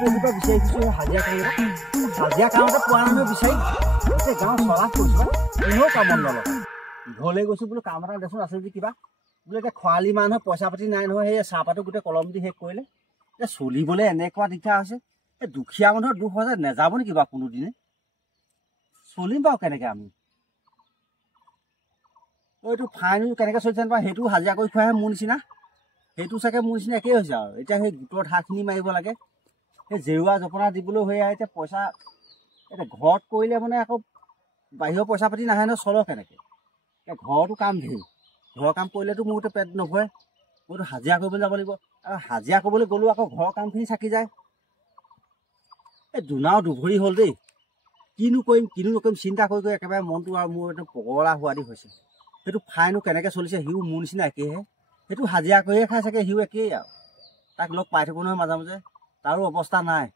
পঢ়িব বিচাৰিছোঁ হাজিৰা কৰিব হাজিৰা কামতে পোৱা নাই বিচাৰি গোটেই গাঁও চলাত কৰিছোঁ কোনেও কামত নলগায় ঘৰলৈ গৈছোঁ বোলো কাম এটা দেচোন আছে যদি কিবা বোলে এতিয়া খৰালি মানুহৰ পইচা পাতি নাই নহয় সেই চাহপাতো গোটেই কলম দি শেষ কৰিলে এতিয়া চলিবলৈ এনেকুৱা দিগদাৰ হৈছে এই দুখীয়া মানুহৰ দুখ হৈছে নেযাব নেকি বাৰু কোনোদিনে চলিম বাৰু কেনেকৈ আমি এইটো ফাইন কেনেকৈ চলিছে বাৰু সেইটো হাজিৰা কৰি খোৱাহে মোৰ নিচিনা সেইটো চাগে মোৰ নিচিনা একেই হৈছে আৰু এতিয়া সেই গোটৰ ধাৰখিনি মাৰিব লাগে সেই জেৰুৱা জপনা দিবলৈ হৈ আহে এতিয়া পইচা এতিয়া ঘৰত কৰিলে মানে আকৌ বাহিৰৰ পইচা পাতি নাহে নহয় চলক কেনেকৈ এতিয়া ঘৰতো কাম ধেৰ ঘৰৰ কাম কৰিলেতো মোৰতো পেট নভৰে মইতো হাজিৰা কৰিবলৈ যাব লাগিব আৰু হাজিৰা কৰিবলৈ গ'লেও আকৌ ঘৰৰ কামখিনি চাকি যায় এই দুনাও দুভৰি হ'ল দেই কিনো নকৰিম চিন্তা কৰি একেবাৰে মনটো আৰু মোৰ একদম পগলা হোৱা দি হৈছে সেইটো ফাইনো কেনেকৈ চলিছে সিও মোৰ নিচিনা একেইহে সেইটো হাজিৰা কৰিয়ে খাই চাগে সিও একেই আৰু তাক লগ পাই থাকোঁ নহয় মাজে মাজে তাৰো অৱস্থা নাই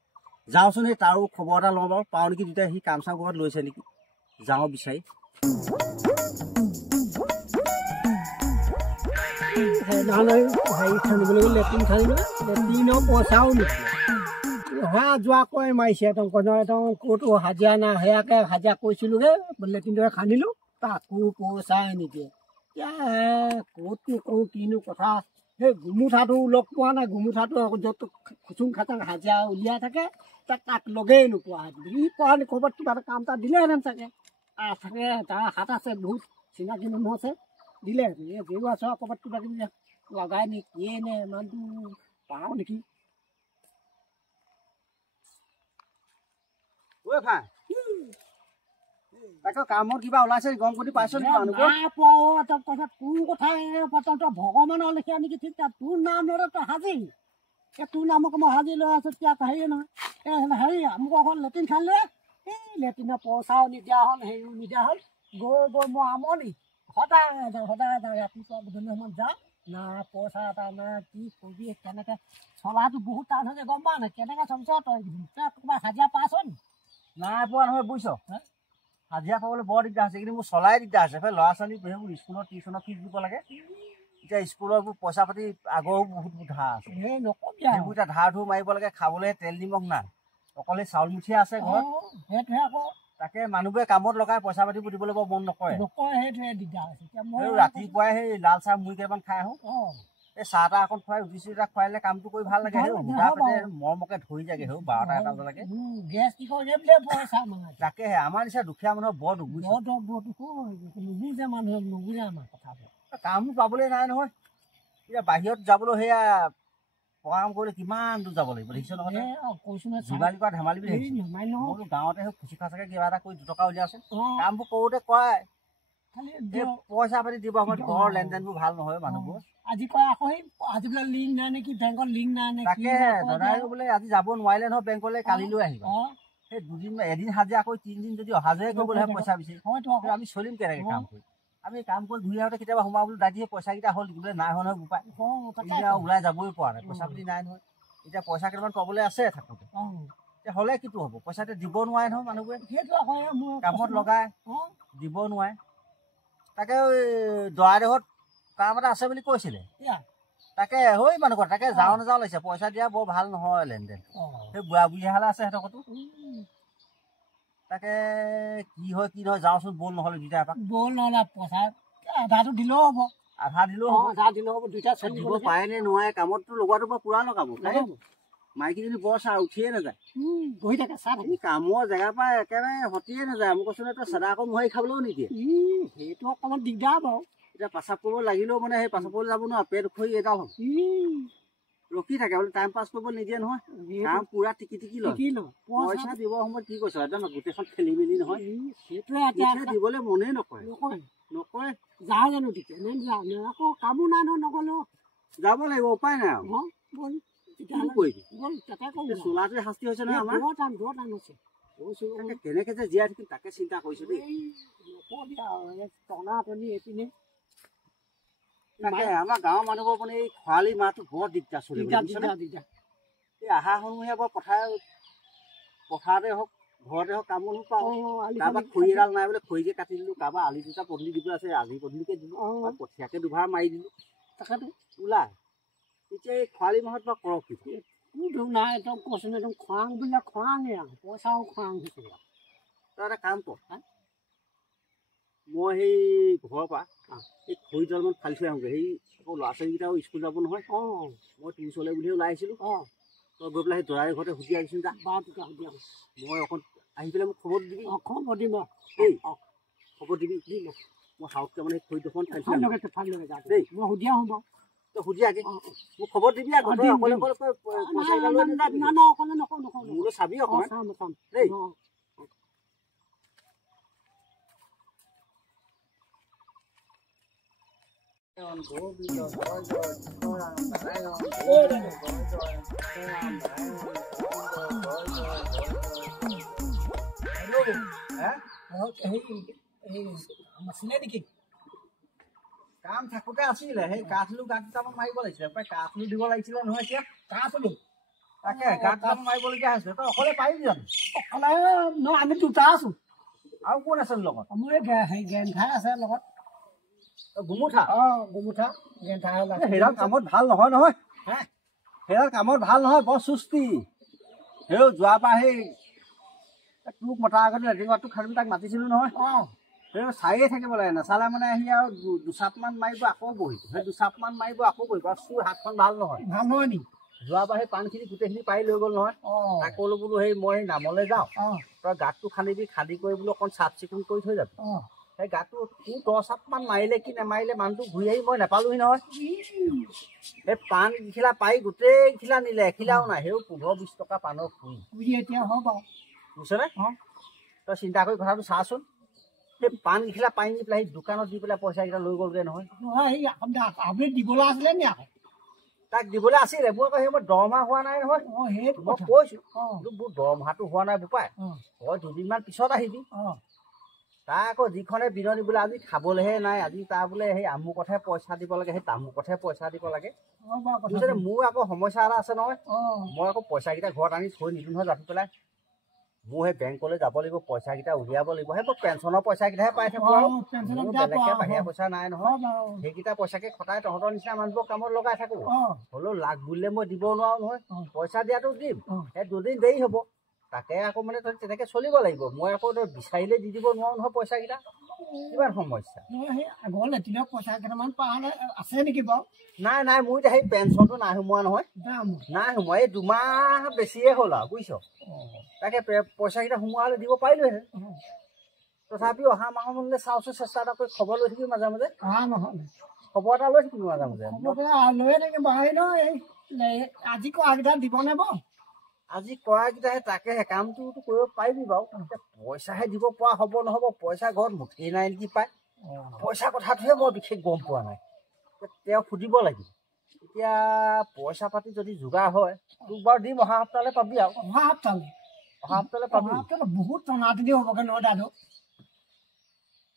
যাওঁচোন সেই তাৰো খবৰ এটা লওঁ বাৰু পাওঁ নেকি দুটাই সি কাম চাম ঘৰত লৈছে নেকি যাওঁ বিচাৰি হেৰি খান্দিবলৈ গ'লে লেট্ৰিন খান্দিবলৈ লেট্ৰিনৰ পইচাও নিদিয়ে অহা যোৱা কৈ মাৰিছে ক'তো হাজিৰা নাই সেয়াকে হাজিৰা কৰিছিলোঁগৈ লেট্ৰিনটোকে খান্দিলোঁ তাকো পইচাই নিদিয়ে এতিয়া ক'তনো কৰোঁ কিনো কথা সেই গুমুঠাটো লগ পোৱা নাই গুমুঠাটো য'ত খুচুং খাচাং হাজিৰা উলিয়াই থাকে তাক লগেই নোপোৱা ই পোৱা ক'ৰবাত কিবা এটা কাম এটা দিলেহেঁতেন চাগে চাগে তাৰ হাত আছে বহুত চিনাকি মানুহ আছে দিলেহেঁতেন এই জেৰুৱা চোৱা ক'ৰবাত কিবা কিবি লগাই নে কিয়ে নে ইমানটো পাওঁ নেকি তাকে কামত কিবা ওলাইছে গম কৰি পাইছ নেকি তোৰ ভগৱানৰ লেখীয়া নেকি ঠিক তোৰ নাম লৈ তই হাজি তোৰ নামক মই হাজি লৈ আছো তেতিয়া হেৰি নহয় হেৰি মোক অকল লেট্ৰিন খালে এই লেট্ৰিনৰ পইচাও নিদিয়া হ'ল হেৰিও নিদিয়া হ'ল গৈ মই আমনি সদায় যাওঁ ৰাতিপুৱা গধূলি সময়ত যাওঁ না পইচা এটা নাই কি কৰিবি কেনেকৈ চলাটো বহুত টান হৈছে গম পাৱ নাই কেনেকৈ চলিছ তই ক'ৰবাত হাজিৰা পাইছ নি নাই পোৱা নহয় বুজিছ হাজিৰা পাবলৈ বৰ দিগদাৰ হৈছে কিন্তু মোৰ চলাই দিগদাৰ হৈছে ল'ৰা ছোৱালী সেইবোৰ স্কুলত টিউশ্যনৰ ফিজ দিব লাগে এতিয়া স্কুলৰবোৰ পইচা পাতি আগৰো বহুত ধাৰ আছে সেইবোৰ এতিয়া ধাৰ ধুৰ মাৰিব লাগে খাবলৈ তেল নিমখ নাই অকলে চাউল মুঠিয়ে আছে ঘৰত সেইটোৱে আকৌ তাকে মানুহবোৰে কামত লগাই পইচা পাতিবোৰ দিবলৈ বৰ মন নকৰে সেইটোৱে দিগদাৰ হৈছে ৰাতিপুৱাই সেই লাল চাহ মুড়ি কেইটামান খাই আহোঁ এই চাহ তাহ অকণ খুৱাই ৰুটি চুটি এটা খুৱাইলে কামটো কৰি ভাল লাগে সুদা পেটে মৰমকে ধৰি যায়গে 12টা 1টা বজালৈকে তাকেহে আমাৰ নিচিনা দুখীয়া মানুহৰ বৰ দুখ নুবুজে মানুহে নুবুজে আমাৰ কথাবোৰ কামো পাবলৈ নাই নহয় এতিয়া বাহিৰত যাবলৈ সেয়া কাম কৰিলে কিমান দূৰ যাব লাগিব দেখিছ নহয় জিবালি পৰা ধেমালি বুলি মোৰতো গাঁৱতে খুচি খাচাকে কিবা এটা কৰি 2 টকা উলিয়াইচোন কামবোৰ কৰোঁতে কয় পইচা পাতি দিব সময়ত ঘৰৰ লেনদেনবোৰ ভাল নহয় মানুহবোৰ আজি কয় আকৌ আজি বোলে লিংক নাই নেকি বেংকত লিংক নাই নেকি তাকেহে দাদাই বোলে আজি যাব নোৱাৰিলে নহয় বেংকলৈ কালিলৈ আহিবা সেই এদিন হাজিৰা কৰি 3 দিন যদি অহা যোৱাই কৰিবলৈ পইচা বিচাৰি আমি চলিম কেনেকৈ কাম কৰি আমি কাম কৰি ঘূৰি আহোঁতে কেতিয়াবা সোমাবলৈ দাদীয়ে পইচাকেইটা হ'ল বোলে নাই হোৱা নহয় বোপাই এতিয়া ওলাই যাবই পৰা নাই পইচা পাতি নাই নহয় এতিয়া পইচা কেইটামান পাবলৈ আছে থাকোঁতে এতিয়া হ'লে কিটো হ'ব পইচাটো দিব নোৱাৰে নহয় মানুহবোৰে কামত লগাই দিব নোৱাৰে তাকে দৰাদেহত কাম এটা আছে বুলি কৈছিলে তাকে হৈ মানুহ তাকে যাওঁ নাযাওঁ লাগিছে পইচা দিয়া বৰ ভাল নহয় লেনদেন সেই বুঢ়া বুঢ়ীহালে আছে সিহঁতকতো তাকে কি হয় কি নহয় যাওঁচোন বল নহ'লে দুইটা এপাক বল নহ'লে পইচা আধাটো দিলেও হ'ব আধা দিলেও হ'ব দুইটা দিব পাৰে নে নোৱাৰে কামততো লগোৱাটো পৰা পুৰা লগাব মাইকীজনী বৰ চাহ উঠিয়ে নাযায় বহি থাকে চাহ কামৰ জেগাৰ পৰা একেবাৰে হটিয়ে নাযায় মোক কৈছোঁ তই চাদা আকৌ মোহাৰি খাবলৈও নিদিয়ে সেইটো অকণমান দিগদাৰ বাৰু এতিয়া পেচাব কৰিব লাগিলেও মানে সেই পেচাব কৰিবলৈ যাব নোৱাৰো পেট খৰি এডাল হ'ল ৰখি থাকে বোলে টাইম পাছ কৰিব নিদিয়ে নহয় কাম পুৰা টিকি লয় পইচা দিব সময়ত কি কৈছ একদম গোটেইখন খেলি মেলি নহয় সেইটোৱে দিবলৈ মনেই নকৰে যাওঁ জানো তেতিয়া আকৌ কামো নাই নহয় নগ'লেও যাব লাগিব উপায় নাই আৰু চোলাটোৱে শাস্তি হৈছে নহয় আমাৰ কেনেকে যে জীয়াই থাকিম তাকে চিন্তা কৰিছো দেই আমাৰ গাঁৱৰ মানুহবোৰ মানে এই খৰালি মাহটো বৰ দিগদাৰ চলিব এই আহা সমূহে বৰ পথাৰতে হওক ঘৰতে হওক কামো পাওঁ কাৰোবাৰ খৰি এডাল নাই বোলে খৰিকে কাটি দিলোঁ কাৰোবাৰ আলি 2টা পদূলি দিব আছে আজি পদূলিকে দিলোঁ কঠীয়াকে 2ভাৰ মাৰি দিলোঁ তাকেতো ওলাই এতিয়া এই খৰালি মাহত বা কৰক নাই একদম কৈছোঁ একদম খৰাং বিলাক খৰাঙে আৰু পইচাও খৰাং হৈছে তই এটা কাম কৰ মই সেই ঘৰৰ পৰা এই খৰিডালমান ফালি থৈ আহোঁগৈ সেই আকৌ ল'ৰা ছোৱালীকেইটাও স্কুল যাব নহয় মই তোৰ ওচৰলৈ বুলিহে ওলাই আহিছিলোঁ তই গৈ পেলাই সেই দৰাৰ ঘৰতে সুধি আহিছোঁ যা মই অকণ আহি পেলাই মোক খবৰ দিবি খবৰ দিম দেই খবৰ দিবি মই সাউতকৈ মানে খৰি দুখন ফালি দেই মই সুধি আহোঁ বাৰু তই সুধি আগে মোক খবৰ দিবি আকৌ তই অকলে অকলে পইচা এটা লৈ নাযাবি মোলৈ চাবি অকণমান দেই নেকি কাম থাকোঁতে আছিলে সেই কাঠলো গাঁত দুটামান মাৰিব লাগিছিলে প্ৰায় কাঠলো দিব লাগিছিলে নহয় এতিয়া কাঠলো তাকে গাঁত দুটামান মাৰিবলগীয়া হৈছে তই অকলে পাৰিবি জানো অকলে নহয় আমি দুটা আছোঁ আৰু কোন আছে লগত মোৰ এই গেন্ধাই আছে লগত গুমুঠা গুমুঠা গেন্ধাই সেইডাল কামত ভাল নহয় নহয় সেইডাল কামত ভাল নহয় বৰ চুস্তি সেই যোৱাবাৰ সেই তোক মতাৰ আগতে লেট্ৰিন ঘৰটো খালি তাক মাতিছিলোঁ নহয় সেই চায়ে থাকিব লাগে নাচালে মানে আহি আৰু দুচাপমান মাৰিব আকৌ বহিব সেই দুচাপমান মাৰিব আকৌ বহিব আৰু চুৰ হাতখন ভাল নহয় নি যোৱাবাৰ সেই পাণখিনি গোটেইখিনি পাৰি লৈ গ'ল নহয় আকৌ বোলো সেই মই নামলৈ যাওঁ তই গাঁতটো খান্দিবি খান্দি কৰি বোলো অকণ চাফ চিকুণ কৰি থৈ যাবি সেই গাঁতটো তোৰ 10 চাপমান মাৰিলে কি নেমাৰিলে মানুহটো ঘূৰি আহি মই নাপালোহি নহয় সেই পাণ কিখিলা পাৰি গোটেইখিলা নিলে এখিলাও নাই সেই 15-20 টকা পাণৰ ফুৰি এতিয়া হ'ব বাৰু বুজিছনে তই চিন্তা কৰি কথাটো চাচোন সেই পাণ কিখিলা পাৰি নি পেলাই সেই দোকানত দি পেলাই পইচাকেইটা লৈ গ'লগৈ নহয় আপুনি দিবলৈ আছিলে নি আকৌ তাক দিবলৈ আছিলে মোৰ আকৌ সেই মই দৰমহা হোৱা নাই নহয় মই কৈছোঁ মোৰ দৰমহাটো হোৱা নাই বোপাই তই দুদিনমান পিছত আহিবি তাৰ আকৌ যিখনে বিননি বোলে আজি খাবলৈহে নাই আজি তাৰ বোলে সেই আমুকতহে পইচা দিব লাগে সেই তামুকতহে পইচা দিব লাগে মোৰ আকৌ সমস্যা এটা আছে নহয় মই আকৌ পইচাকেইটা ঘৰত আনি থৈ নিদিওঁ নহয় জাপি পেলাই মোৰ সেই বেংকলৈ যাব লাগিব পইচাকেইটা উলিয়াব লাগিব সেই মই পেঞ্চনৰ পইচাকেইটাহে পাই থাকোঁ আৰু বেলেগকৈ বাহিৰা পইচা নাই নহয় সেইকেইটা পইচাকে খটাই তহঁতৰ নিচিনা মানুহবোৰক কামত লগাই থাকোঁ হ'লেও লাগ বুলিলে মই দিব নোৱাৰোঁ নহয় পইচা দিয়াটো দিম সেই দুদিন দেৰি হ'ব তাকে আকৌ মানে তই তেনেকৈ চলিব লাগিব মই আকৌ তই বিচাৰিলে দি দিব নোৱাৰোঁ নহয় পইচাকেইটা কিমান সমস্যা আগৰ লেট্ৰিনৰ পইচা কেইটামান পালে আছে নেকি বাৰু নাই মোৰ এতিয়া সেই পেঞ্চনটো নাই সোমোৱা নহয় নাই সোমোৱা এই 2 মাহ বেছিয়ে হ'ল আৰু বুজিছ তাকে পইচাকেইটা সোমোৱা হ'লে দিব পাৰিলোহেঁতেন তথাপিও অহা মাহলৈ চাওঁচোন চেষ্টা এটা কৰি খবৰ লৈ থাকিবি মাজে মাজে খবৰ এটা লৈ থাকিবি মাজে মাজে লৈয়ে থাকিম আজি কোৱাকেইটা দিবনে বাৰু আজি কৰাকেইটাহে তাকেহে কামটোতো কৰিব পাৰিবি বাৰু পইচাহে দিব পৰা হ'ব নহ'ব পইচা ঘৰত মুঠেই নাই নেকি পায় পইচা কথাটোহে মই বিশেষ গম পোৱা নাই তেওঁ সুধিব লাগিব এতিয়া পইচা পাতি যদি যোগাৰ হয় তোক বাৰু দিম অহা সপ্তাহলৈ পাবি আৰু অহা সপ্তাহলৈ পাবি বহুত টনাটনি হ'বগৈ নহয় দাদু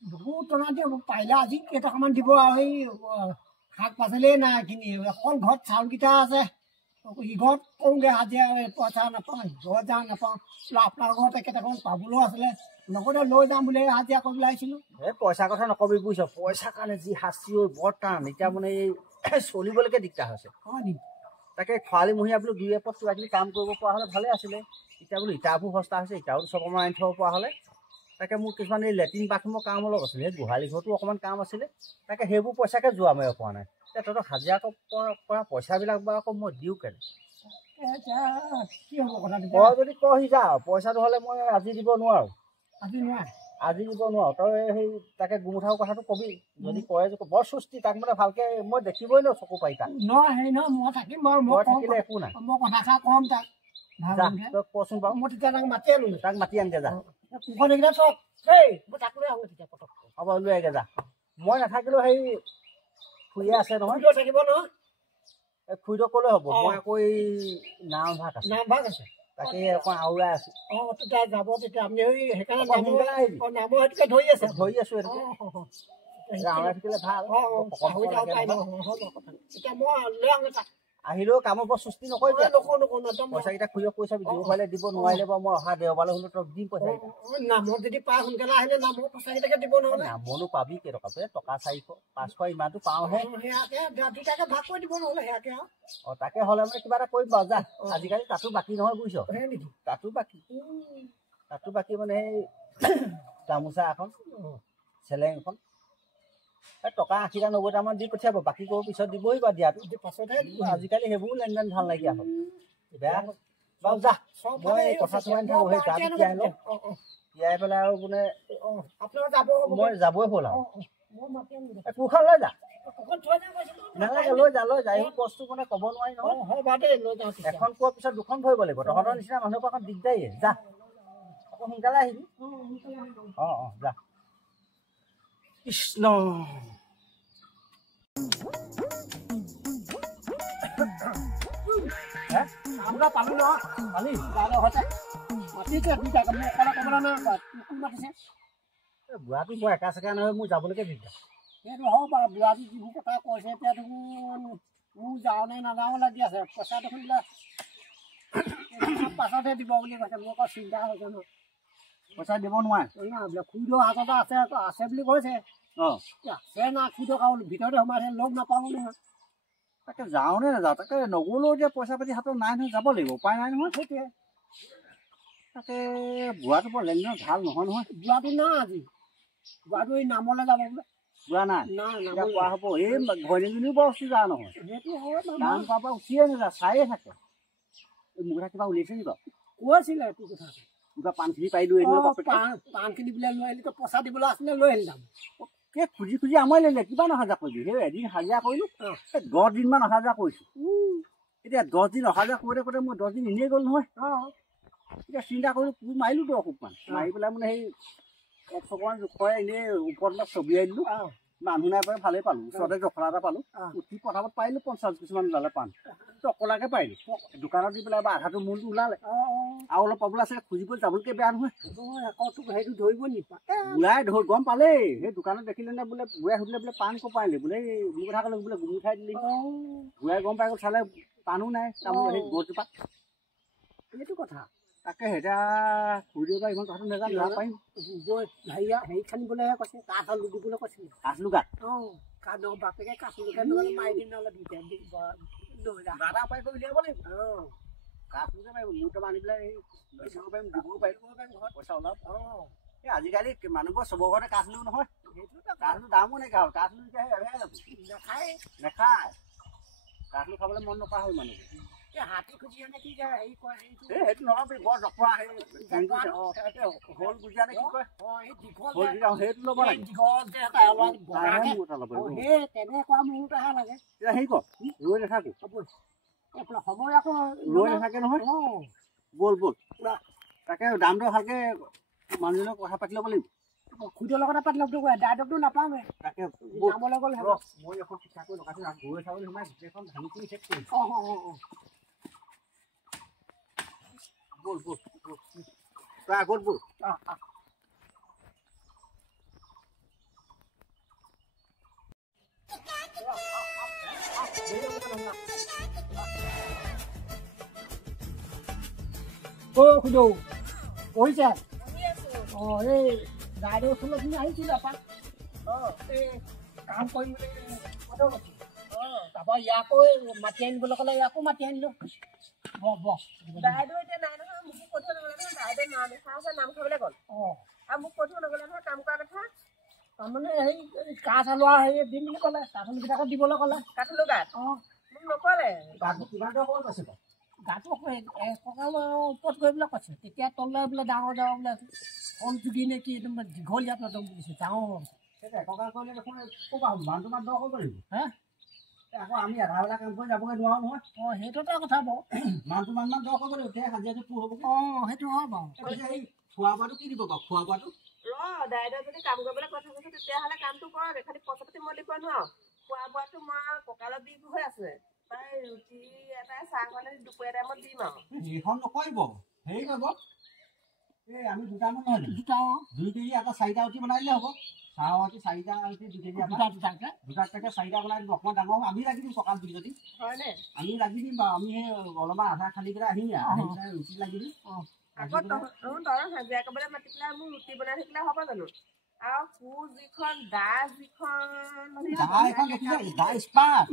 বহুত টনাটনি হ'ব পাৰিলে আজি কেইটকামান দিব আৰু সেই শাক পাচলিয়ে নাই কিনি অকল ঘৰত চাউলকেইটা আছে ইঘৰত কৰোঁগৈ হাজিৰা পইচা নাপাওঁ ঘৰত যাওঁ নাপাওঁ আপোনাৰ ঘৰতে কেইটামান পাবলৈও আছিলে লগতে লৈ যাম বুলি হাজিৰা কৰিবলৈ আহিছিলোঁ এই পইচাৰ কথা নকবি বুজিছ পইচাৰ কাৰণে যি শাস্তি হৈ বৰ টান এতিয়া মানে এই চলিবলৈকে দিগদাৰ হৈছে তাকে খৰালিমহীয়া বোলো 2 এপদ কিবা কিবি কাম কৰিব পৰা হ'লে ভালে আছিলে এতিয়া বোলো ইটাবোৰ সস্তা হৈছে ইটাও চকমান আনি থ'ব পৰা হ'লে তাকে মোৰ কিছুমান এই লেট্ৰিন বাথৰুমৰ কাম অলপ আছিলে সেই গোহালি ঘৰতো অকণমান কাম আছিলে তাকে সেইবোৰ পইচাকে যোৱা মাৰিব পৰা নাই এতিয়া তহঁতৰ হাজিৰা কৰা পইচাবিলাক বাৰু আকৌ মই দিওঁ কেনে কি হ'ব কথাটো তই যদি কহি যা পইচাটো হ'লে মই আজি দিব নোৱাৰোঁ আজি দিব নোৱাৰোঁ তই সেই তাকে গুমুঠাৰ কথাটো কবি যদি কয় যে বৰ চুস্তি তাক মানে ভালকৈ মই দেখিবই ন চকু পাৰি তাক মই থাকিম বাৰু মই থাকিলে একো নাই মই কথাষাৰ ক'ম তাক তই কচোন বাৰু মই তেতিয়া তাক মাতি আনো তাক মাতি আনগে যা কুকুৰকেইটা চক দেই মই তাক লৈ আহোঁ তেতিয়া পটক হ'ব লৈ আগে যা মই নাথাকিলেও সেই খুৰীয়ে আছে নহয় থাকিব নহয় এই খুৰীটো ক'লে হ'ব মই আকৌ এই নামভাগ আছে তাকে অকণ আউৰাই আছোঁ তেতিয়া যাব তেতিয়া আপুনি সেইকাৰণে ধৰি আছোঁ আউৰাই থাকিলে ভাল তেতিয়া মই লৈ আহোঁ তাক আহিলেও কামৰ বৰ সুস্থি নকৰিবি নকওঁ পইচাকেইটা খুজিব পইচা দিব পাৰিলে দিব নোৱাৰিলে বাৰু মই অহা দেওবাৰলৈ হ'লেও তোক দিম পইচাকেইটা নামত যদি পাই সোনকালে আহিলে নামৰ পইচাকেইটাকে দিব নহ'লে নামনো পাবি কেইটকা টকা 400 500 ইমানটো পাওঁহে দুটাকে ভাগ কৰি দিব নহ'লে সেয়াকে তাকে হ'লে মানে কিবা এটা কৰিম বাৰু যা আজিকালি তাতো বাকী নহয় বুজিছ তাতো বাকী মানে সেই গামোচা এখন চেলেং এখন টকা 80টা 90টামান দি পঠিয়াব বাকী কৰিব পিছত দিবই বাৰু দিয়াটো আজিকালি সেইবোৰ লেনদেন ভাল নাইকিয়া হ'ল বেয়া বাৰু যা মই কথা চোৱাই নাথাকোঁ সেই গাটো তিয়াই লওঁ তিয়াই পেলাই আৰু মানে মই যাবই হ'ল আৰু কোৰখন লৈ যা নালাগে লৈ যা এইবোৰ বস্তু মানে ক'ব নোৱাৰি নহয় এখন কোৱাৰ পিছত দুখন ভৰিব লাগিব তহঁতৰ নিচিনা মানুহৰ পৰা দিগদাৰী যা আকৌ সোনকালে আহিবি যা কৃষ্ণ পালো ন পালি মাতিছে দুইটাকে মোক অকলে ক'বলৈ নাই কোন মাতিছে বুঢ়াটো বৰ একা চেকা নহয় মোৰ যাবলৈকে দিগদাৰ সেইটো হ'ব বাৰু বুঢ়াটো যিবোৰ কথা কৈছে এতিয়া দেখোন মোৰ যাওঁ নে নাযাওঁ লাগি আছে পইচা দেখোন পাছতহে দিব বুলি কৈছে মোৰ আকৌ চিন্তা হৈছে নহয় পইচা দিব নোৱাৰে বোলে খুৰীদেউ হাততে আছে বুলি কৈছে আছে না খুৰীদেউ আৰু ভিতৰতে সোমাই লগ নাপালোঁ নহয় তাকে যাওঁ নে নাযাওঁ তাকে নগ'লেও এতিয়া পইচা পাতি হাতত নাই নহয় যাব লাগিব উপায় নাই নহয় সেইটোৱে তাকে বুঢ়াটো বৰ লেনদেন ভাল নহয় বুঢ়াটো নাই আজি বুঢ়াটো এই নামলৈ যাব বোলে বুঢ়া নাই এতিয়া কোৱা হ'ব এই ঘৈণীজনীও বৰ উঠি যা নহয় কাম কৰাৰ পৰা উঠিয়ে নাযায় চায়ে থাকে এই মোৰ কথা কিবা উলিয়াইছে নি বাৰু কৈছিলে তোৰ কথা কিবা পাণখিনি পাই লৈ আহিলোঁ পাণখিনি বোলে লৈ আহিলি তই পইচা দিবলৈ আছিলে লৈ আহিলি দাম খুজি আমৰি লাগিলে কিমান অহা যোৱা কৰিবি সেই এদিন হাজিৰা কৰিলোঁ 10 দিনমান অহা যোৱা কৰিছোঁ এতিয়া 10 দিন অহা যোৱা কৰোঁতে মই 10 দিন এনেই গ'ল নহয় এতিয়া চিন্তা কৰিলোঁ কোৰ মাৰিলোঁ তো অসুখমান মাৰি পেলাই মানে সেই 1 চকমান জোখৰে এনেই ওপৰত ছবিয়াই দিলোঁ মানুহ নাই পাই ভালেই পালোঁ ওচৰতে জখলা এটা পালোঁ উঠি পথাৰত পাৰিলোঁ 50 কিছুমান ওলালে পাণ অকলাকে পাৰিলোঁ দোকানত দি পেলাই এবাৰ আধাটো মূলটো ওলালে আৰু অলপ পাবলৈ আছে খুজিবলৈ যাবলৈকে বেয়া নহয় সেইটো ধৰিব নিপায় বুঢ়াই গম পালেই সেই দোকানত দেখিলে নে বোলে বুঢ়াই সুধিলে বোলে পাণ ক'ৰ পাৰিলে বোলে মোৰ কথা ক'লে বোলে গুমি খাই দিলি বুঢ়াই গম পাই গ'ল চালে পাণো নাই তামোল সেই গছজোপা সেইটো কথা তাকে এতিয়া খুৰীদেউ বা ইমান কথাটো নাজানো যাব পাৰিম হেৰি খান্দিবলৈহে কৈছে কাঠ আলু দিবলৈ কৈছিলে কাঠ লুকা বাপেকে কাঠ লুকা নহ'লে মাৰি দিম নহ'লে দাদা উপায় কৰি উলিয়াব লাগিব কাঠ লুকা পাৰিব মোৰ তাৰপৰা আনি পেলাই বেচিব পাৰিম দিবও পাৰিম ঘৰত পইচা ওলাম এই আজিকালি মানুহবোৰ চবৰ ঘৰতে কাঠ লু নহয় কাঠটো দামো নাইকিয়া হ'ল কাঠ লু এতিয়া নেখায় কাঠ লু খাবলৈ মন নকৰা হ'ল মানুহ হাতী খুজি আনে কি হেৰি কয় সেইটো নহয় বৰ জপৰা সেই হল গুজিয়া নে কি কয় সেইটো ল'ব লাগে তেনেকুৱা মুহূৰ্তহে লাগে এতিয়া হেৰি কৰ ৰৈ নাথাকো সময় আকৌ ৰৈ নাথাকে নহয় ব'ল তাকে দাম দৰ ভালকে মানুহজনক কথা পাতি ল'ব লাগিব খুৰীদেউৰ লগতে পাতি ল'ব ডাইৰেক্টটো নাপাওঁৱে তাকে নামলৈ গ'ল মই এখন শিক্ষা কৰি লগাইছোঁ গৈ চাবলৈ সোমাই গোটেইখন ভাঙি কৰি শেষ কৰিম ব'ল তই আগত ব'ল খুৰীদেউ কৰিছে এই গাড়ীৰ ওচৰলৈ তুমি আহিছিলা এপাক এই কাম কৰিম বুলি তাৰপৰা ইয়াকো মাতি আনিবলৈ ক'লে ইয়াকো মাতি আনিলোঁ বাইদেউ এতিয়া নাই নহয় মোকো পঠিয়াব নগ'লে নহয় বাইদেউ নাম লিখা আছে নাম খাবলৈ গ'ল আৰু মোক পঠিয়াব নগ'লে নহয় কাম কৰা কথা তাৰমানে হেৰি কাঠ আলোৱা হেৰি দিম বুলি ক'লে কাঠ আলুকেইটাকে দিবলৈ ক'লে কাঠ আলু গাত মোক নক'লে গাটো কিমান দৰ ক'ত আছে গাটো কঁকালৰ ওপৰত কৰিবলৈ কৈছে তেতিয়া তললৈ বোলে ডাঙৰ বোলে কল যোগী নে কি একদম দীঘলীয়া নদম বুলিছে ডাঙৰ কঁকাল কৰিলে দেখোন ক'ৰপৰা মানুহ তোমাৰ দৰ কৰিব লাগিব হে আকৌ আমি আধা বেলা কাম কৰি যাবগৈ নোৱাৰো নহয় সেইটো এটা কথা বাৰু মানুহটো মান দৰ কৰিব লাগিব তেতিয়া হাজিৰাটো পুৰ হ'ব সেইটো হয় বাৰু এই খোৱা বোৱাটো কি দিব বাৰু খোৱা বোৱাটো দাইদেউ যদি কাম কৰিবলৈ কথা কৈছে তেতিয়াহ'লে কামটো কৰক খালি পইচা পাতি মই দেখুৱাই নোৱাৰো খোৱা বোৱাটো মই কঁকালৰ বিষ হৈ আছে তাই ৰুটি এটাই চাহ মানে দুপৰীয়া টাইমত দিম আৰু সেইখন নকৰিব হেৰি কৰিব এই আমি দুটামান নহয় দুটা 2 কেজি আকৌ 4টা ৰুটি বনাই দিলে হ'ব চাহতি 4টা আলতি 2 কেজি দুটা দুটাকে দুটা টাকা 4টা বনাই দিব অকমান ডাঙৰ আমি লাগি দিম কঁকাল দুই যদি হয়নে আমি লাগি দিম বা আমি অলপমান আধা খালি কৰি আহিম ৰুটি লাগি দিম আকৌ তই হাজিৰা কৰিবলৈ মাতি পেলাই মোৰ ৰুটি বনাই থাকিলে হ'ব জানো আৰু কু যিখন দা যিখন দা স্পাৰ্ট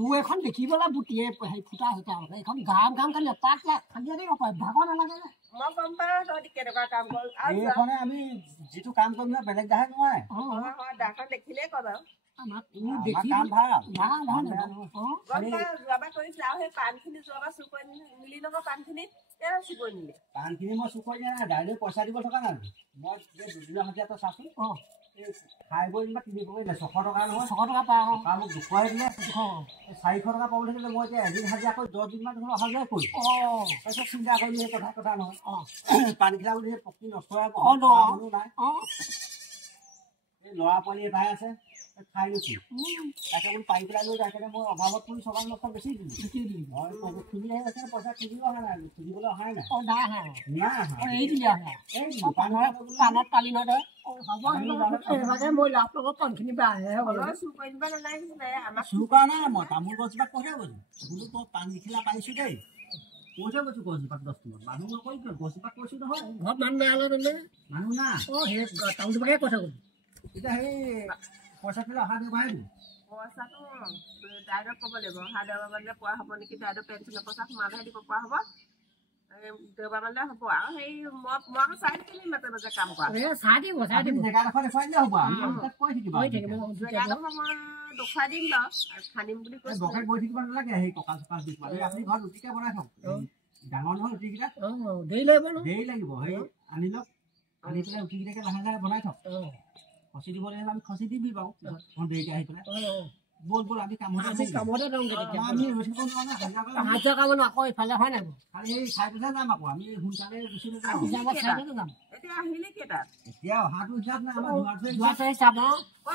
মোৰ এখন দেখিবলৈ বুটিয়ে ফুটা হৈছে এইখন গাম গাম খালি পাত খালি দিব পাৰে ভাগৰ নালাগে মই গম পাওঁ তহঁতি কেনেকুৱা কাম কৰ আৰু এইখনে আমি যিটো কাম কৰিম ন বেলেগ দাহে নোৱাৰে দাখন দেখিলেই কয় বাৰু কাম ভাল যোৱাবাৰ কৰিছিলে আৰু সেই পাণখিনি যোৱাবাৰ চুৰ কৰি মিলি নহয় পাণখিনি চুৰ কৰি নিলে পাণখিনি মই চুৰ কৰি দিয়া নাই ডাইৰেক্ট পইচা দিব থকা নাই মই দুদিনৰ হাজিৰাটো চাইছোঁ খাই বৈ যেনিবা কিনিব কৰিলে 600 টকা নহয় 600 টকা পাওঁ মোক দেখুৱাই দিলে 400 টকা পাবলৈ থাকিলে মই এতিয়া এদিন হাজিৰা কৰি 10 দিনমান ধৰি অহা যোৱাই কৰিম তাৰপিছত চিন্তা কৰিলো সেই কথা নহয় পাণখিলা বুলি সেই পকি নষ্ট নাই এই ল'ৰা পোৱালি এটাই আছে খাই লৈছো তাকে বোলো পাৰি পেলাই লৈ তাকে মই অভাৱত পৰি চবান নষ্ট বেছি দিলোঁ মই খুজি আহি আছে পইচা খুজিব অহা নাই খুজিবলৈ অহাই নাই পাণত পালি নহয় মই লাভ লগত পাণখিনি চুৰ কৰা নাই মই তামোল গছজোপাত কৈছে কৈছো বোলো তই পাণ দেখিলা পাৰিছো দেই কৈছে কৈছো গছজোপাত 10 টকা মানুহ নকৰি গছজোপাত কৈছো নহয় ঘৰত মানুহ নাই মানুহ না সেই তামোলজোপাকে কথা কৈছো এতিয়া সেই পইচা পেলাই অহা দেওবাৰে দিম পইচাটো ডাইৰেক্ট ক'ব লাগিব অহা দেওবাৰ মানে পোৱা হ'ব নেকি ডাইৰেক্ট পেঞ্চনৰ পইচা সোমালেহে দিব পৰা হ'ব দেওবাৰ মানে হ'ব আৰু সেই মই আকৌ চাই থাকিম মাজে মাজে কাম কৰা জেগাডোখৰ দেখুৱাই দিলে হ'ব জেগাডোখৰ মই দেখুৱাই দিম বাৰু খান্দিম বুলি কৈছে বকে গৈ থাকিব নালাগে সেই কঁকাল চকাল দি আপুনি ঘৰত ৰুটিকে বনাই থওক ডাঙৰ নহয় ৰুটিকেইটা দেৰি লাগিব সেই আনি লওক আনি পেলাই ৰুটিকেইটাকে লাহে লাহে বনাই থওক খচি দিব লাগিব আমি খচি দিবি বাৰু দেৰিকে আহি পেলাই বল বল আমি কামতে আমি হাজিৰা কাম আকৌ ইফালে হয় নাই খালি এই চাইডতে যাম আকৌ আমি সোনকালে গুচি যাম এতিয়া আহিলে কেইটা এতিয়া অহাটো হিচাপ নাই আমাৰ যোৱাটো হিচাপ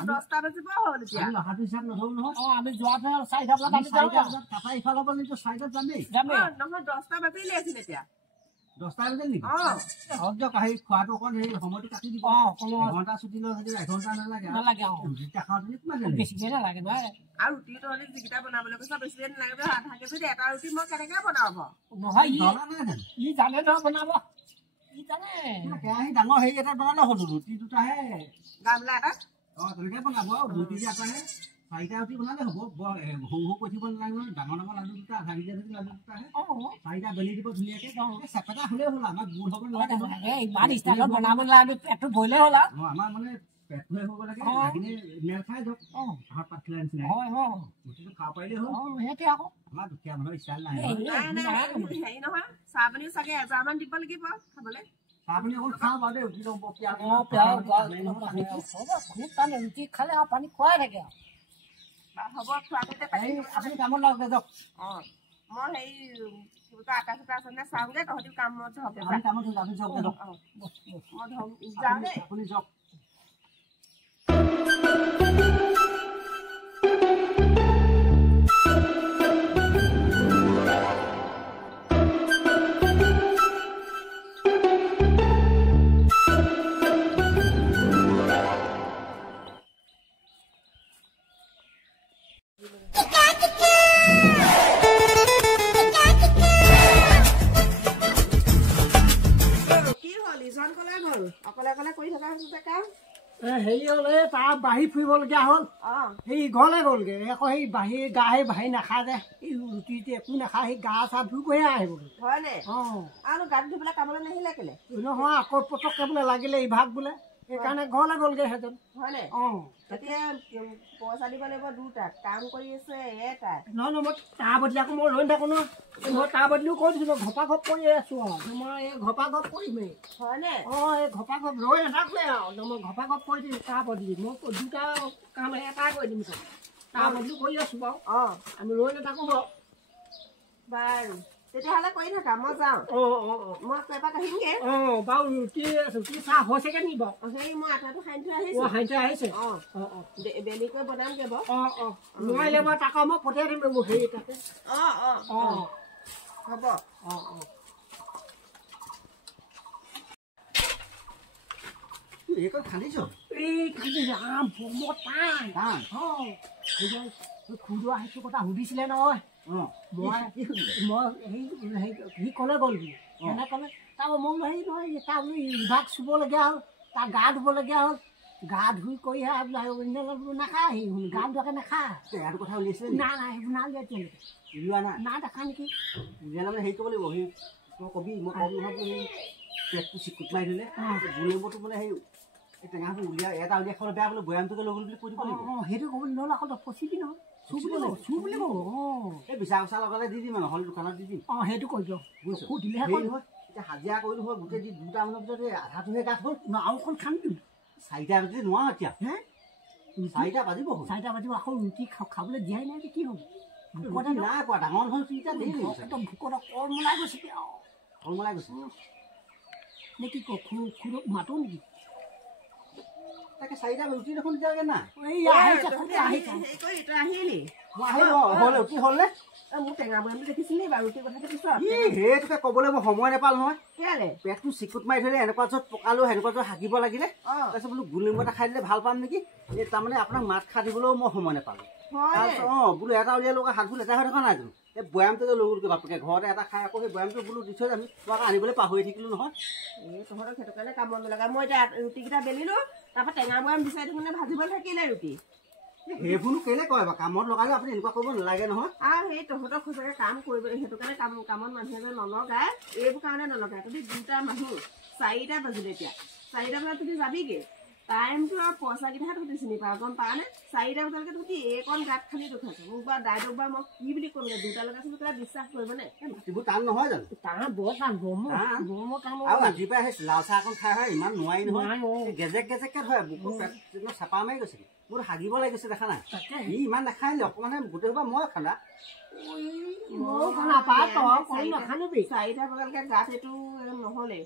10টা বাজিব হ'ল এতিয়া অহাটো হিচাপ নধৰো নহয় আমি যোৱাটো 4টা বজাত কাটা ইফালে হ'ব কিন্তু 4টাত যামেই নহয় 10টা বাজিলে আছিল এতিয়া 10টা বাজিল নেকি হওক দিয়ক আহি খোৱাটো অকণ সেই সময়টো কাটি দিব এঘণ্টা ছুটি লৈ থাকিলে এঘণ্টা নালাগে ৰুটিটা খাওঁতে কিমান বেছিকে নালাগে নহয় আৰু ৰুটি তহঁতি যিকেইটা বনাবলৈ কৈছা বেছি দেৰি নালাগে আধা কেজি এটা ৰুটি মই কেনেকৈ বনাব নহয় ই জানে নহয় বনাব কেৰাহী ডাঙৰ হেৰি এটা বনালে হ'ল ৰুটি দুটাহে গামলা এটা তেনেকৈ বনাব ৰুটি এটাহে 4টা ৰুটি বনালে হ'ব সৰু সৰু পঠিব নালাগে ডাঙৰ ডাঙৰ লাডু দুটা আধা কেজি লাডু দুটাহে 4টা বেলি দিব ধুনীয়াকৈ চেপেটা হ'লেই হ'ল আমাক গোল হ'ব নালাগে ইমান ষ্টাইলত বনাব নালাগে পেটটো ভৰিলে হ'ল আৰু আমাৰ মানে পেটটোহে হ'ব লাগে লাগিলে মেল খাই যাওক ভাত পাত খেলা নিচিনা ৰুটিটো খাব পাৰিলেই হ'ল সেইটোৱে আকৌ আমাৰ দুখীয়া মানুহৰ ষ্টাইল নাই হেৰি নহয় চাহ পানী চাগে এজাৰমান দিব লাগিব খাবলৈ চাহপানী অকণ খাওঁ বাৰু দেই ৰুটি খালে আৰু পানী খুৱাই থাকে হ'ব খোৱাটোতে আপুনি কামত লাগক যাওক মই হেৰি আটা চাটা আছে নে চাওঁগে তহঁতি কামত হ'ব কামত আপুনি যাওক মই যাওঁ দেই আপুনি যাওক হেৰি হ'ল এই তাৰ বাঢ়ি ফুৰিবলগীয়া হ'ল সেই ঘৰলৈ গ'লগে আকৌ সেই বাঢ়ি গা সেই বাঢ়ি নাখায় যে এই ৰুটি একো নাখায় সেই গা চা ধুই গৈহে আহিবগৈ হয়নে আৰু গাটো ধুই পেলাই কামলৈ নাহিলে কেলে নহয় আকৌ পটককে বোলে লাগিলে ইভাগ বোলে সেইকাৰণে ঘৰলৈ গ'লগে সেইজন হয়নে এতিয়া পইচা দিব লাগিব 2টা কাম কৰি আছে এটা নহয় মই তাৰ বদলি আকৌ মই ৰৈ থাকো ন মই তাৰ বদলিও কৈ দিছো ঘপা ঘপ কৰি আছো আৰু মই এই ঘপা ঘপ কৰিমেই হয়নে এই ঘপা ঘপ ৰৈ নাথাকোৱে আৰু মই ঘপা ঘপ কৰি দিম তাৰ বদলি মই 2টা কাম এটা কৰি দিম তাৰ বদলি কৰি আছো বাৰু আমি ৰৈ নাথাকো বাৰু তেতিয়াহ'লে কৰি থাকা মই যাওঁ মই এপাক আহিমগে বাৰু ৰুটি চাহ হৈছেগে নি বাৰু সেই মই আটাটো সানি থৈ আহিছো আহিছে বেলি কৰি বনামগে বাৰু নোৱাৰিলে মই তাক মই পঠিয়াই দিম মোৰ হেৰি তাতে হ'ব এইকণ খান্দিছ এই খান্দি ৰাম বৰ টান টান খুদুৱা সেইটো কথা সুধিছিলে নহয় মই সি ক'লে গ'ল বুলি এনে ক'লে তাৰপৰা মই বোলো হেৰি নহয় তাৰ বোলো ইভাগ চুবলগীয়া হ'ল তাৰ গা ধুবলগীয়া হ'ল গা ধুই কৰি নাখায় সি গা ধোৱাকে নাখায় ইয়াৰ কথা উলিয়াইছিলে নাই নাই সেইবোৰ নাই উলিয়াই তেওঁলোকে উলিওৱা নাই নাই দেখা নেকি উলিয়ালে মানে হেৰি কৰিব লাগিব সেই তই কবি মই কম নহয় বোলো সেই পেটটো চিকুট মাৰি দিলে গোলেমটো মানে সেই টেঙাটো উলিয়াই এটা উলিয়াই খাবলৈ বেয়া বোলে বৈয়ামটোকে লৈ গ'ল বুলি কৈ দিব লাগিব সেইটো ক'বলৈ নহ'লে আকৌ ফচিবি নহয় চু বুলি ক'ব এই বিচা কচা লগালে দি দিম নহ'লে দোকানত দি দিম সেইটো কৰিব বুজিছ সুধিলেহে নহয় এতিয়া হাজিৰা কৰিলো হয় গোটেই দি 2টা মানৰ পিছত এই আধাটোহে গাত হ'ল আৰু অকণ খান্দি 4টা বাজি নোৱাৰো এতিয়া হে 4টা বাজিব 4টা বাজিব আকৌ ৰুটি খাবলৈ দিয়াই নাই কি হ'ব ভোকতে নাই পোৱা ডাঙৰ নহয় এতিয়া দেৰি একদম ভোকত কলমলাই গৈছে কলমলাই গৈছে নে কি খুদ মাতো নেকি তাকে 4টা ৰুটি দেখোন দিয়াগে না আহিলি হ'ল ৰুটি হ'লনে মোক টেঙা বৈয়ামটো দেখিছিলি বাৰু ৰুটিৰ কথাটো পিছত সেইটোকে ক'বলৈ মই সময় নাপালো নহয় কেলে পেটটো চিকুট মাৰি থলে এনেকুৱা য'ত পকালো সেনেকুৱা য'ত হাগিব লাগিলে তাৰপিছত বোলো গোলনেমু এটা খাই দিলে ভাল পাম নেকি এই তাৰমানে আপোনাক মাত খাই দিবলৈও মই সময় নাপালো তাৰপিছত বোলো এটা উলিয়াই লগা হাতবোৰ লেতেৰা হৈ থকা নাই জানো এই বৈয়ামটোকে লৈ গ'লগৈ বাপেকে ঘৰতে এটা খাই আকৌ সেই বৈয়ামটো বোলো দি থৈ আমি তোমাক আনিবলৈ পাহৰি থাকিলো নহয় এই তহঁতক সেইটো কাৰণে কামত নলগা মই এতিয়া ৰুটিকেইটা বেলিলো তাৰপৰা টেঙা বৈয়াম বিচাৰি থাকোঁতে ভাজিবলৈ থাকিলে ৰুটি সেইবোৰনো কেলে কয় বাৰু কামত লগালে আপুনি এনেকুৱা কৰিব নালাগে নহয় আৰু সেই তহঁতক সঁচাকৈ কাম কৰিব সেইটো কাৰণে কামত মানুহে যে নলগায় এইবোৰ কাৰণে নলগায় তহঁতি 2টা মানুহ 4টা বাজিলে এতিয়া 4টা বজাত তহঁতি যাবিগৈ টাইমটো আৰু পইচাকেইটাহে তহঁতি চিনি পাওঁ গম পাৱনে 4টা বজালৈকে তহঁতি এইকণ গাঁত খালি দেখুৱাইছ মোক বা দাইদক বা মই কি বুলি ক'মগৈ 2টা লগাইছিলোঁ কিবা বিশ্বাস কৰিবনে মাটিবোৰ টান নহয় জানো তাৰ বৰ টান আৰু ৰাতিপুৱাই সেই লাল চাহ অকণ খাই হয় ইমান নোৱাৰি নহয় গেজেক গেজেককে ধৰে বুকুৰ পেট চাপা মাৰি গৈছে মোৰ হাগিব লাগিছে দেখা নাই সি ইমান নাখাই অকণমানে গোটেই সোপা মই খান্দা 4টা বজালৈকে গাত সেইটো নহ'লে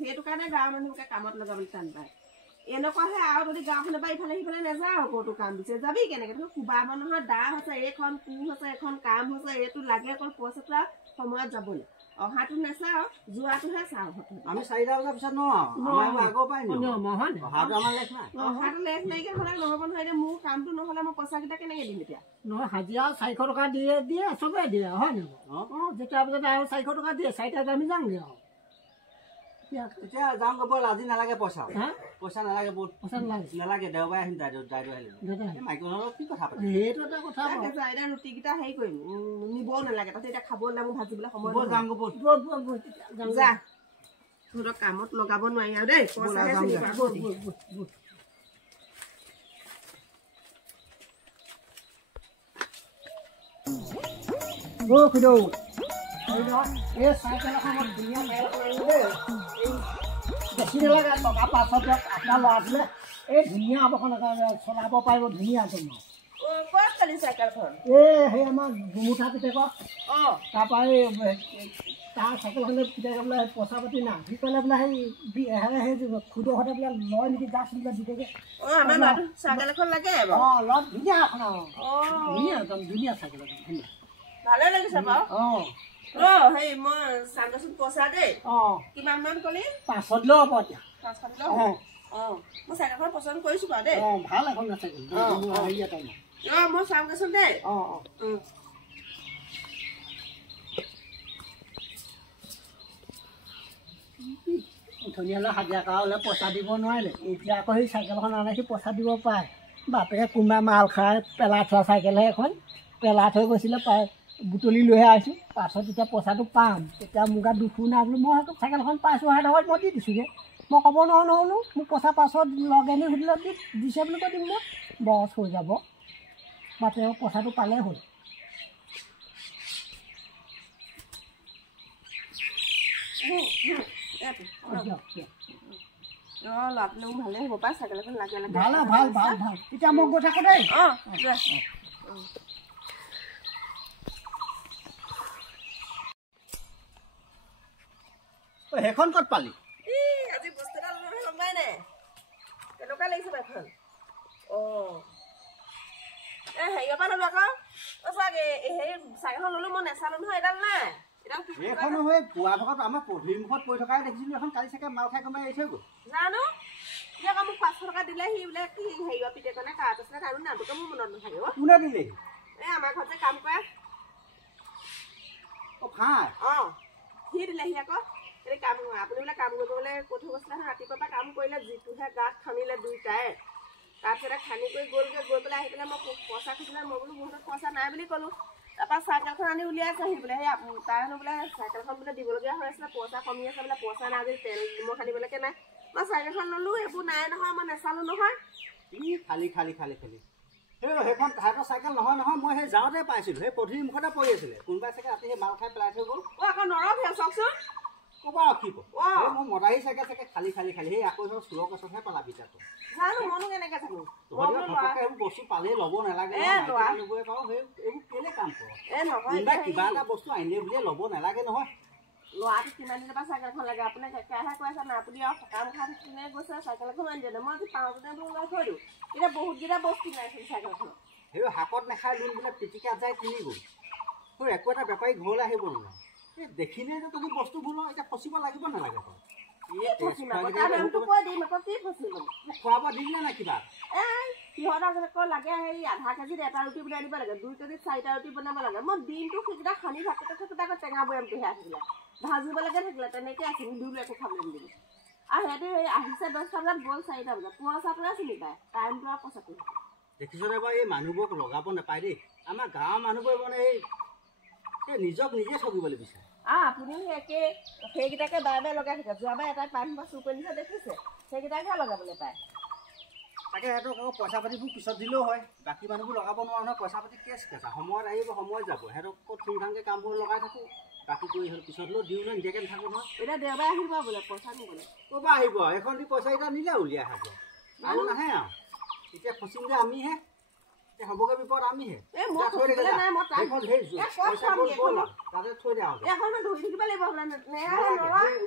সেইটো কাৰণে গাঁৱৰ মানুহবোৰে কামত লগাবলৈ টান পায় এনেকুৱাহে আৰু যদি গাঁওখনৰ পৰা ইফালে সিফালে নাযাওঁ ক'তো কাম দিছে যাবি কেনেকৈ তই কোবাব নহয় দাগ হৈছে এইখন কোৰ হৈছে এখন কাম হৈছে এইটো লাগে অকল পইচাটো সময়ত যাবলৈ অহাটো নাচাওঁ যোৱাটোহে চাওঁ আমি 4টা বজাৰ পিছত আগৰ পৰাই অহাটো আমাৰ লেখ নাই অহাটো লেখ নাইকিয়া হ'লে নহ'ব নহয় এতিয়া মোৰ কামটো নহ'লে মই পইচাকেইটা কেনেকৈ দিম এতিয়া নহয় হাজিৰা 400 টকা দিয়ে চবেই দিয়ে হয় নহয় যেতিয়া বজাত আৰু 400 টকা দিয়ে 4টাত আমি যামগৈ আৰু এতিয়া যাওঁ গ'ল আজি নালাগে পইচা নালাগে বহুত নালাগে দেওবাৰে আহিম দাইদেউ আহিলে মাইকী মানুহৰ কি কথা পাতিম সেইটো এটা কথা এতিয়া ৰুটিকেইটা হেৰি কৰিম নিবও নালাগে তাতে এতিয়া খাব নালাগে মোৰ ভাজিবলৈ সময় যাওঁ যা তহঁতক কামত লগাব নোৱাৰি আৰু দেই বেছি নালাগে টকা 500 দিয়ক আপোনাৰ ল'ৰাটোলে এই ধুনীয়া আৱখন চলাব পাৰিব ধুনীয়া তোমাৰ সেই আমাৰ গুমুঠা পিতেকৰ তাৰপৰা এই তাৰ চাইকেলখনে পিতেকে বোলে পইচা পাতি নাই সি ক'লে বোলে সেই খুদৰ সতে বোলে লয় নেকি গাছ বোলে পিতেকে চাইকেল এখন লাগে লয় ধুনীয়া এখন ধুনীয়া একদম ধুনীয়া চাইকেল এখন ধুনীয়া ভালে লাগিছে বাৰু সেই মই চান্দচোন পইচা দেই কিমান মান ক'লি 500 দিলেও হ'ব এতিয়া 500 দিলেও মই চাইকেলখন পচন্দ কৰিছোঁ বাৰু দেই ভাল এখন চাইকেল মই চাওঁগৈচোন দেই ধুনীয়ালৈ হাজিৰা কৰা হ'লে পইচা দিব নোৱাৰিলে এতিয়া আকৌ সেই চাইকেলখন আনে সি পইচা দিব পাৰে বাপেকে কোনোবা মাল খাই পেলাই থোৱা চাইকেলহে এখন পেলাই থৈ গৈছিলে বুটলি লৈহে আহিছোঁ পাছত এতিয়া পইচাটো পাম তেতিয়া মোৰ গাত দুখো নাই বোলো মই চাইকেলখন পাইছোঁ সেইডোখৰত মই দি দিছোঁগৈ মই ক'ব নহ'লো মোক পইচা পাছত লগে নি সুধিলে দিছে বুলি কৈ দিম মই বছ হৈ যাব বাপেকক পইচাটো পালে হ'ল ভালে হ'ব পাই চাইকেল এখন লাগে ভাল ভাল ভাল ভাল এতিয়া মোক গৈ থাকোঁ দেই সেইখন ক'ত পালি আজি বস্তু এটা লৈ লমাই নাই কেনেকুৱা লাগিছে বাইকখন হেৰিয়ৰ পৰা ল'লো আকৌ চাগে হেৰি চাইকেলখন ল'লো মই নেচালো নহয় এডাল নাই এইখন হৈ পুৱা ভাগত আমাৰ পদূলিমুখত পৰি থকাই দেখিছিলোঁ এখন কালি চাগে মাল খাই কমাই এৰি থৈ গ'ল জানো সি আকৌ মোক 500 টকা দিলে সি বোলে কি হেৰিয়ৰ পিতেকনে কাৰ্ড আছিলে তাৰ নামটোকে মোৰ মনত নাথাকে অ' কোনে দিলে এই আমাৰ ঘৰত যে কাম কৰে ভাই সি দিলে সি আকৌ এই কাম আপুনি বোলে কাম কৰিবলৈ কৈ থৈ গৈছিলে ৰাতিপুৱাৰ পৰা কাম কৰিলে যিটোহে গাত খান্দিলে দুইটাই তাৰপিছতে খান্দি কৰি গ'লগৈ গৈ পেলাই আহি পেলাই মই পইচা খুজিলে মই বোলো মোৰ হাতত পইচা নাই বুলি ক'লোঁ তাৰপৰা চাইকেলখন আনি উলিয়াইছে আহি বোলে সেই তাৰ হেনো বোলে চাইকেলখন বোলে দিবলগীয়া হৈ আছিলে পইচা কমি আছে বোলে পইচা নাই আজি তেল নিমখ আনিবলৈকে নাই মই চাইকেলখন ল'লোঁ এইবোৰ নাই নহয় মই নেচালোঁ নহয় খালি সেইখন তাহাঁতৰ চাইকেল নহয় মই সেই যাওঁতে পাইছিলোঁ সেই পধূলিৰ মুখতে পৰি আছিলে কোনোবাই চাগে ৰাতি সেই মাল খাই পেলাই থৈ গ'ল আকৌ নৰখে চাওকচোন ক'বা ৰখিব মোৰ মদাহী চাইকেল চাগে খালি সেই আকৌ চোৰৰ গছতহে পালাবি তাতো জানো মনো কেনেকৈ জানো এইবোৰ বস্তু পালেই ল'ব নালাগে এইবোৰ কেলে কাম কৰ কিবা এটা বস্তু আনিলে বুলিয়ে ল'ব নালাগে নহয় ল'ৰাটো কিমান দিনৰ পৰা চাইকেলখন লাগে আপোনাক একেৰাহে কৈ আছে না আপুনি আৰু সকাম খাই থাকিলে গৈছে চাইকেল এখন আনি দিয়ে মই আজি 5 দিনৰ লৈ থৈ দিওঁ এতিয়া বহুতকেইটা বস্তু নাইছিল চাইকেলখনত সেই শাকত নাখাই লোন বোলে পিটিকাত যায় কিনি গ'ল তোৰ একো এটা বেপাৰী ঘৰলৈ আহিব নালাগে এই দেখিলে যে তুমি বস্তুবোৰ লওঁ এতিয়া ফচিব লাগিব নালাগে খোৱা বোৱা দিলে নাই কিবা সিহঁতক লাগে হেৰি আধা কেজিত এটা ৰুটি বনাই দিব লাগে 2 কেজিত 4টা ৰুটি বনাব লাগে মই দিনটো সেইকেইটা সানি থাকোঁতে আকৌ টেঙা বৈয়ামটোহে আহিছিলে ভাজিবলৈকে থাকিলে তেনেকৈ আছিল দুলো একো খাবলৈ নিদিলে আৰু সিহঁতে আহিছে 10টা বজাত গ'ল 4টা বজাত পইচাটোৱে চিনি পায় টাইমটো আৰু পইচাটো দেখিছনে বাৰু এই মানুহবোৰক লগাব নাপায় দেই আমাৰ গাঁৱৰ মানুহবোৰে মানে এই নিজক নিজে ঠগিবলৈ বিচাৰে আপুনি সেইকেইটাকে বাৰে লগাই থাকে যোৱাবাৰ এটাই পাণ বা চুৰ কৰি নিছে দেখিছে সেইকেইটাকে লগাবলৈ পায় তাকে সিহঁতক আকৌ পইচা পাতিবোৰ পিছত দিলেও হয় বাকী মানুহবোৰ লগাব নোৱাৰো নহয় পইচা পাতি কেঁচা সময়ত আহিব সময়ত যাব সিহঁতক ক'ত থুংথাংকৈ কামবোৰ লগাই থাকোঁ বাকী কৰি পিছত হ'লেও দিওঁ নে নিদিয়াকৈ নাথাকোঁ নহয় এতিয়া দেওবাৰে আহিব বোলে পইচা নিবলৈ ক'ৰপৰা আহিব এখন দি পইচা এটা নিলে উলিয়াই খাব আৰু নাহে আৰু এতিয়া ফচিম যে আমিহে হ'বগৈ বিপদ আমিহে থৈ দিয়া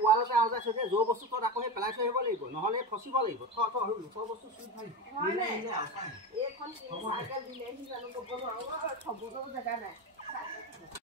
ৱালতে আওঁজাই থৈ দিয়ে যৌ বস্তু তত আকৌ সেই পেলাই থৈ আহিব লাগিব নহ'লে ফচিব লাগিব লোকৰ বস্তু চুই জেগা নাই